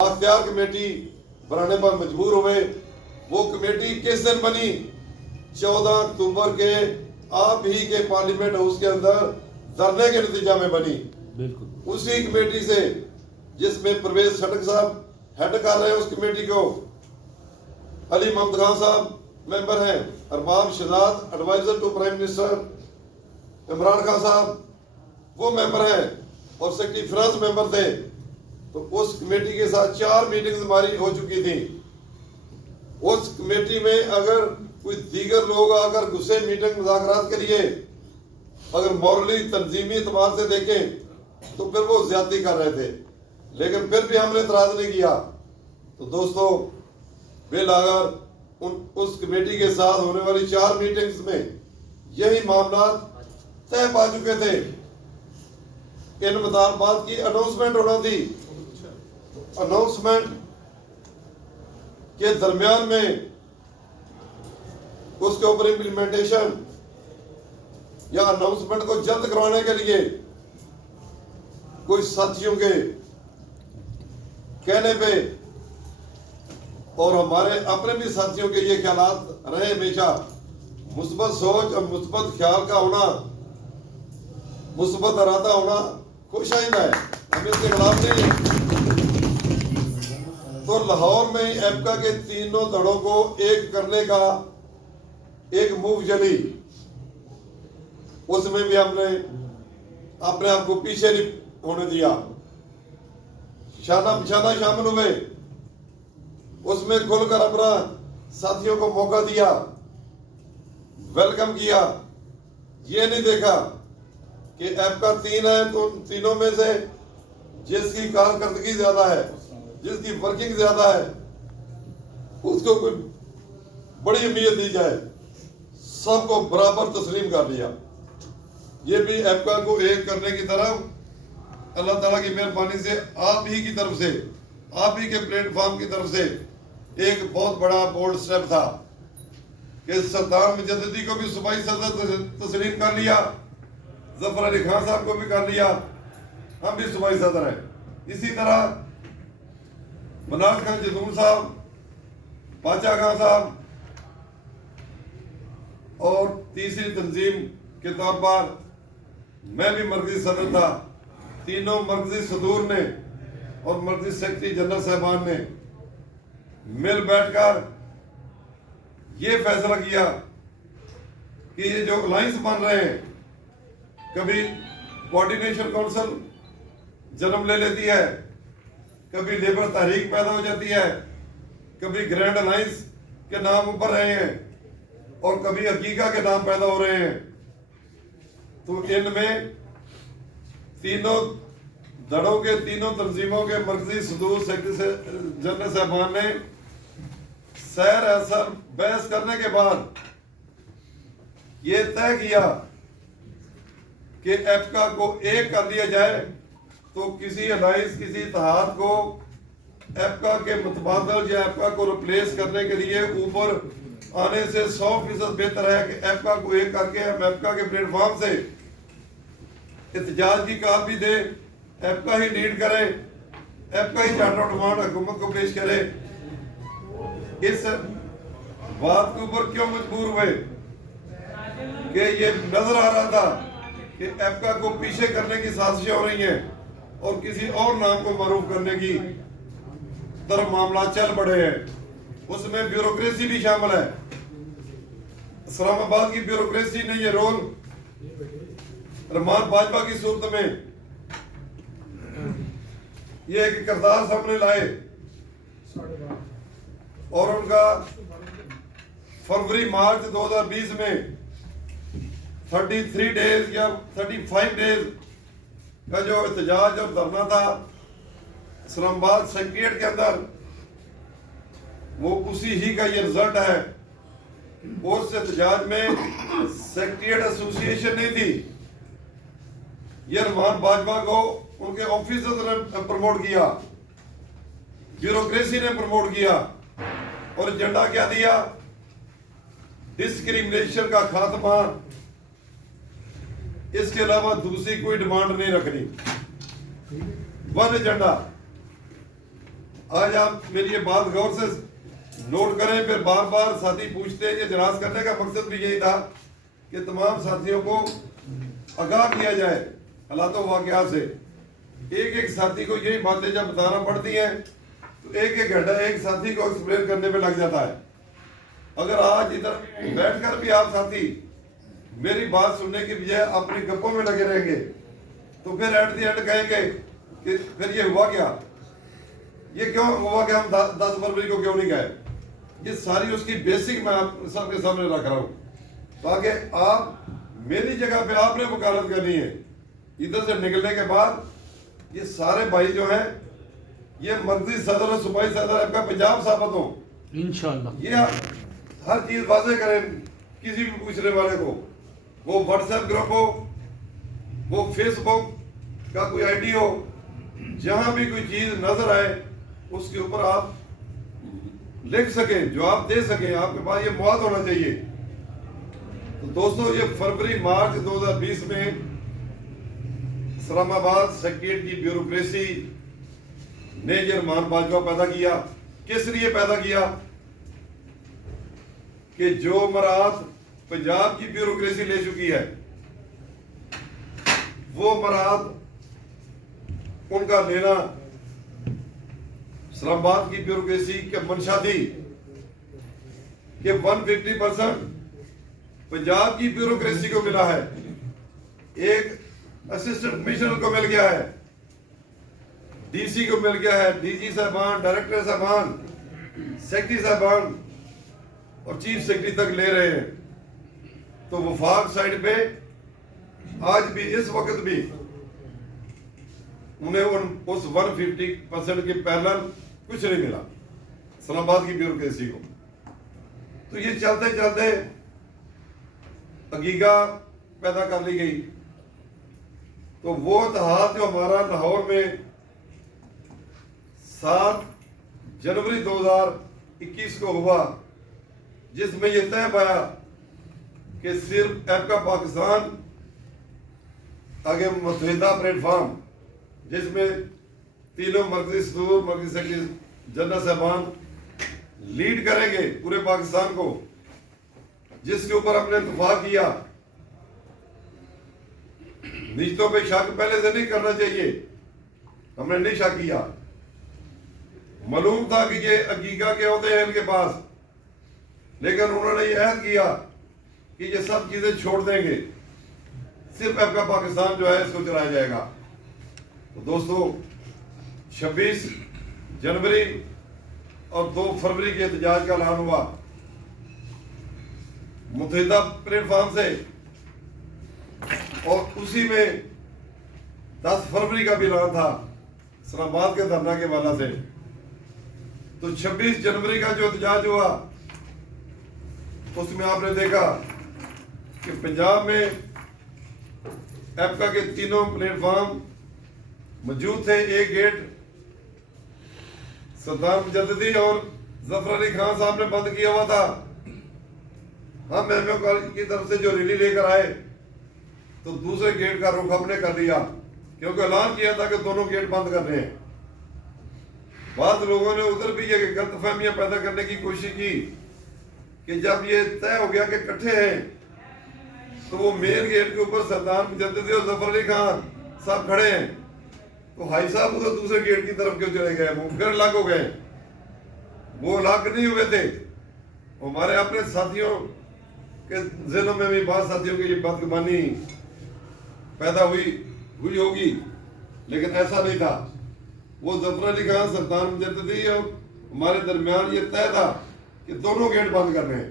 अख्तियार कमेटी बनाने पर मजबूर हुए। वो कमेटी किस दिन बनी? 14 अक्टूबर के आप ही के पार्लियामेंट हाउस के अंदर धरने के नतीजा में बनी। बिल्कुल उसी कमेटी से जिसमें परवेज खटक साहब हेड कर रहे हैं, उस कमेटी को अली मोहम्मद खान साहब मेंबर हैं, Arbab Shahzad adviser to prime minister, Imran Khan साहब वो मेंबर हैं और सेक्रेटरी फिनांस मेंबर थे। तो उस कमेटी के साथ 4 मीटिंग्स हमारी हो चुकी थी। उस कमेटी में अगर कोई दीगर लोग आकर घुसे मीटिंग मुज़ाकरात के लिए, अगर मॉरली तंजीमी एतबार से देखें तो फिर वो ज्यादती कर रहे थे, लेकिन फिर भी हमने इतराज नहीं किया। तो दोस्तों, बिल अगर उस कमेटी के साथ होने वाली 4 मीटिंग्स में यही मामला तय पा चुके थे, इन मुतालबात की अनाउंसमेंट होना थी। अनाउंसमेंट के दरमियान में उसके ऊपर इम्प्लीमेंटेशन या अनाउंसमेंट को जल्द करवाने के लिए कोई साथियों के कहने पे और हमारे अपने भी साथियों के ये ख्यालात रहे हमेशा, मुस्बत सोच और मुस्बत ख्याल का होना, मुस्बत इरादा होना खुश आइंदा है, हम इसके खिलाफ नहीं है। तो लाहौर में एपका के तीनों दड़ों को एक करने का एक मूव चली, उसमें भी हमने अपने आप को पीछे नहीं होने दिया, शाना पिछाना शामिल हुए, उसमें खुलकर अपना साथियों को मौका दिया, वेलकम किया। ये नहीं देखा कि एपका 3 है तो तीनों में से जिसकी कारकर्दगी ज्यादा है, जिसकी वर्किंग ज्यादा है, उसको कोई बड़ी अहमियत दी जाए, सबको बराबर तस्लीम कर लिया। ये भी एपका को एक करने की तरफ अल्लाह ताला की मेहरबानी से आप ही की तरफ से, आप ही के प्लेटफॉर्म की तरफ से एक बहुत बड़ा बोल्ड स्टेप था कि सल्तान मुजद्दिदी को भी सूबाई सदर तस्लीम कर लिया, जफर अली खान साहब को भी कर लिया, हम भी सूबाई सदर हैं। इसी तरह बनारस खान जदूर साहब, पाचा खान साहब और तीसरी तंजीम के तौर पर मैं भी मरकजी सदर था। तीनों मरकजी सदूर ने और मरकजी सेक्रेटरी जनरल साहबान ने मिल बैठकर ये फैसला किया कि ये जो अलायंस बन रहे हैं, कभी कोऑर्डिनेशन काउंसिल जन्म ले लेती है, कभी लेबर तहरीक पैदा हो जाती है, कभी ग्रैंड अलायंस के नाम उभर रहे हैं और कभी हकीका के नाम पैदा हो रहे हैं। तो इनमें तीनों दड़ों के, तीनों तंजीमों के मरकजी सदूर सेक्रेटरी जनरल साहबान ने सैर असर बहस करने के बाद ये तय किया कि एपका को एक कर दिया जाए, तो किसी अलायंस, किसी इत्तेहाद को एपका के मुतबादल या एपका को रिप्लेस करने के लिए ऊपर आने से 100% बेहतर है कि एपका को एक करके हम एपका के प्लेटफॉर्म से एहतजाज की कॉल भी दे, एपका ही लीड करे, एपका ही चार्टर ऑफ डिमांड हुकूमत को पेश करे। इस बात के ऊपर क्यों मजबूर हुए कि ये नजर आ रहा था कि एपका को पीछे करने की साजिशें हो रही हैं और किसी और नाम को मरूफ करने की तरफ मामला चल पड़े हैं। उसमें ब्यूरोक्रेसी भी शामिल है। इस्लामाबाद की ब्यूरोक्रेसी ने ये रोल रहमान बाजवा की सूरत में ये एक किरदार सामने लाए और उनका फरवरी मार्च 2020 में 33 डेज या 35 डेज का जो एहतजाज और धरना था इस्लामाबाद सेक्रेटेरिएट के अंदर, वो उसी ही का ये रिजल्ट है। उस एहतजाज में सेक्रेटेरिएट एसोसिएशन नहीं थी, ये रहमान बाजवा को उनके ऑफिसर्स ने प्रमोट किया, ब्यूरोक्रेसी ने प्रमोट किया और एजेंडा क्या दिया? डिस्क्रिमिनेशन का खात्मा, इसके अलावा दूसरी कोई डिमांड नहीं रखनी। One agenda. आज आप मेरी ये बात गौर से नोट करें। फिर बार बार साथी पूछते हैं, ये इजलास करने का मकसद भी यही था कि तमाम साथियों को आगाह किया जाए हालातों वाक़यात से। एक एक साथी को यही बातें जब बताना पड़ती हैं तो एक एक घंटा एक साथी को एक्सप्लेन करने में लग जाता है। अगर आज इधर बैठकर भी आप साथी मेरी बात सुनने की बजाय अपनी गप्पों में लगे रहेंगे तो फिर एट दी एंड कहेंगे कि फिर ये हुआ क्या, ये क्यों हुआ कि हम 10 फरवरी को क्यों नहीं गए। ये सारी उसकी बेसिक मैं आप सबके सामने रख रहा हूँ ताकि आप मेरी जगह पे आपने वकालत करनी है। इधर से निकलने के बाद ये सारे भाई जो हैं ये मर्कजी सदर और सूबाई सदर आपका पंजाब साबित हो इंशाअल्लाह। ये हर चीज वाजे करें किसी भी पूछने वाले को, वो व्हाट्सएप ग्रुप हो, वो फेसबुक का कोई आईडी हो, जहां भी कोई चीज नजर आए उसके ऊपर आप लिख सके, जवाब दे सके, आपके पास ये मौत होना चाहिए। तो दोस्तों ये फरवरी मार्च 2020 में इस्लामाबाद सेक्रेटरीट की ब्यूरोक्रेसी ने ये मान बाजवा पैदा किया। किस लिए पैदा किया कि जो मराहत पंजाब की ब्यूरोक्रेसी ले चुकी है वो मराहत उनका लेना इस्लामाबाद की ब्यूरोक्रेसी के मंशा थी कि 150% पंजाब की ब्यूरोक्रेसी को मिला है, एक असिस्टेंट कमिश्नर को मिल गया है, डीसी को मिल गया है, डीजी साहबान, डायरेक्टर साहबान, सेक्रेटरी साहबान और चीफ सेक्रेटरी तक ले रहे हैं। तो वफाक साइड पे आज भी इस वक्त भी उन्हें उस 150% के पैरेलल कुछ नहीं मिला इस्लामाबाद की ब्यूरोक्रेसी को। तो ये चलते चलते अगीगा पैदा कर ली गई। तो वो इत्तेहाद जो हमारा लाहौर में 7 जनवरी 2021 को हुआ, जिसमें यह तय पाया कि सिर्फ एपका पाकिस्तान आगे मुत्तहिदा प्लेटफॉर्म जिसमें तीनों मर्कजी सदूर, मर्कजी सेक्रेटरी जनरल साहबान लीड करेंगे पूरे पाकिस्तान को, जिसके ऊपर हमने इत्तेफाक किया। निजतों पे शक पहले से नहीं करना चाहिए, हमने नहीं शक किया। मालूम था कि ये अकीका के होते हैं इनके पास, लेकिन उन्होंने ये ऐद किया कि ये सब चीजें छोड़ देंगे, सिर्फ आपका पाकिस्तान जो है इसको चलाया जाएगा। तो दोस्तों 26 जनवरी और 2 फरवरी के एहतजाज का ऐलान हुआ मुत्तहिदा प्लेटफॉर्म से, और उसी में 10 फरवरी का भी ऐलान था इस्लामाबाद के धरना के वाला से। तो 26 जनवरी का जो एहतजाज हुआ उसमें आपने देखा कि पंजाब में एपका के तीनों प्लेटफॉर्म मौजूद थे। एक गेट सरदार मुजद्दिदी और जफर अली खान साहब ने बंद किया हुआ था। हम एमओ कॉलेज की तरफ से जो रैली लेकर आए तो दूसरे गेट का रुख हमने कर लिया, क्योंकि ऐलान किया था कि दोनों गेट बंद करने हैं। बाद लोगों ने उधर भी ये गलतफहमियां पैदा करने की कोशिश की कि जब ये तय हो गया कि इकट्ठे हैं तो वो मेन गेट के ऊपर सरदार मुजद्दिदी और जफर अली खान साहब खड़े हैं, तो भाई साहब उधर दूसरे गेट की तरफ क्यों चले गए, वो फिर अलग हो गए। वो अलग नहीं हुए थे, हमारे अपने साथियों के जिलों में भी बहुत साथियों की ये बदगुमानी पैदा हुई होगी, लेकिन ऐसा नहीं था। वो जफर अली खान, सरदार मुजद्दिदी और हमारे दरमियान ये तय था कि दोनों गेट बंद करने हैं।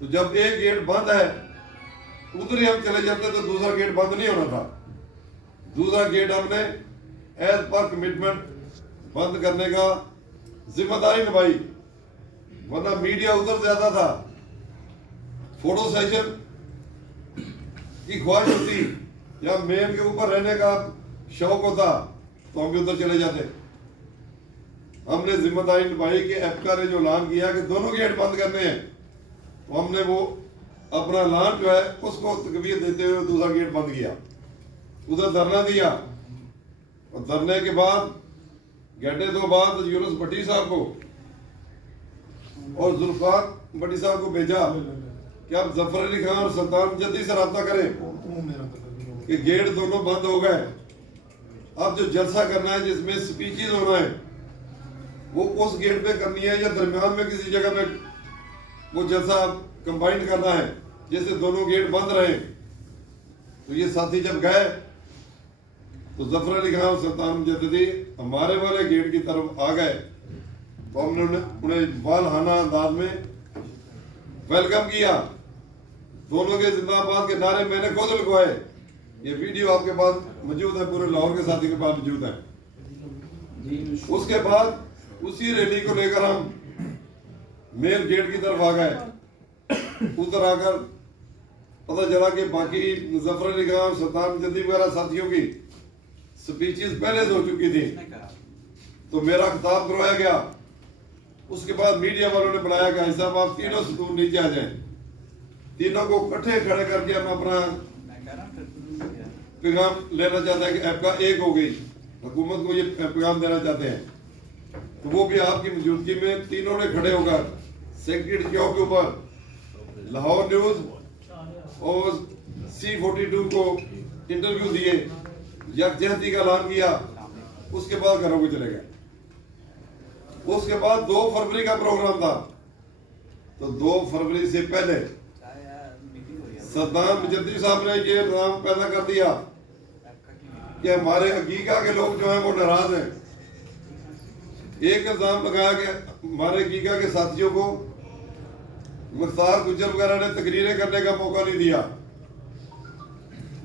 तो जब एक गेट बंद है उधर ही हम चले जाते तो दूसरा गेट बंद नहीं होना था। दूसरा गेट हमने एज पर कमिटमेंट बंद करने का जिम्मेदारी निभाई, वरना मीडिया उधर ज्यादा था, फोटो सेशन की ख्वाहिश होती या मेन के ऊपर रहने का शौक होता तो हम भी उधर चले जाते। हमने जिम्मेदारी निभाई कि एपका ने जो ऐलान किया कि दोनों गेट बंद करने हैं, तो हमने वो अपना ऐलान जो है उसको तकबीर देते हुए दूसरा गेट बंद किया, उधर धरना दिया, और धरने के बाद घंटे तो बाद यूनुस भट्टी साहब को और जुल्फार भट्टी साहब को भेजा कि आप जफर अली खान और सुल्तान जद्दी से रब्ता करें कि गेट दोनों बंद हो गए। अब जो जलसा करना है जिसमें स्पीचेस होना है वो उस गेट पे करनी है या दरमियान में किसी जगह पे वो जलसा कंबाइंड करना है जैसे दोनों गेट बंद रहे। तो ये साथी जब गए तो जफर अली खान और सुल्तान जद्दी हमारे वाले गेट की तरफ आ गए तो हमने उन्हें वालहाना अंदाज में वेलकम किया। दोनों के जिंदाबाद के नारे मैंने खुद लिखवाए। ये वीडियो आपके पास मौजूद है, पूरे लाहौर के साथी के पास मौजूद है। उसके बाद उसी रैली को लेकर हम मेन गेट की तरफ आ गए। उधर आकर पता चला कि बाकी जफर अली खान सुल्तान जद्दी वगैरह साथियों की स्पीचेस पहले से हो चुकी थी तो मेरा खिताब करवाया गया। उसके बाद मीडिया वालों ने बुलाया कि भाई साहब आप तीनों सुतून नीचे आ जाएं। तीनों को इकट्ठे खड़े करके हम अपना पैगाम लेना चाहते हैं कि आपका एक हो गई, हुकूमत को ये पैगाम देना चाहते हैं। तो वो भी आपकी मौजूदगी में तीनों ने खड़े होकर सेक्रेटरी चौक के ऊपर लाहौर न्यूज और C42 को इंटरव्यू दिए, यकजहती का ऐलान किया। उसके बाद घरों को चले गए। उसके बाद 2 फरवरी का प्रोग्राम था तो 2 फरवरी से पहले सद्दाम जद्दी साहब ने ये इल्जाम पैदा कर दिया कि हमारे अकीका के लोग जो हैं वो नाराज हैं। एक इल्जाम लगाया कि हमारे अकीका के साथियों को मुख्तार गुज्जर वगैरह ने तकरीरें करने का मौका नहीं दिया।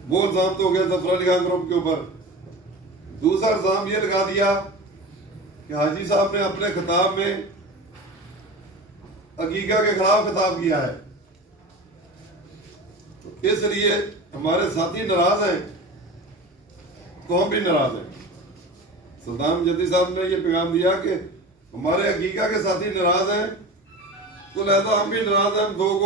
वो इल्जाम तो हो गया जफर अली खान ग्रुप के ऊपर। दूसरा इल्जाम ये लगा दिया कि हाजी साहब ने अपने खिताब में अकीका के खिलाफ खिताब किया है, तो इसलिए हमारे साथी नाराज हैं तो हम भी नाराज हैं। सुल्तान जद्दी साहब ने ये पैगाम दिया कि हमारे अकीका के साथी नाराज हैं तो लिहाजा हम भी नाराज हैं। हम 2 को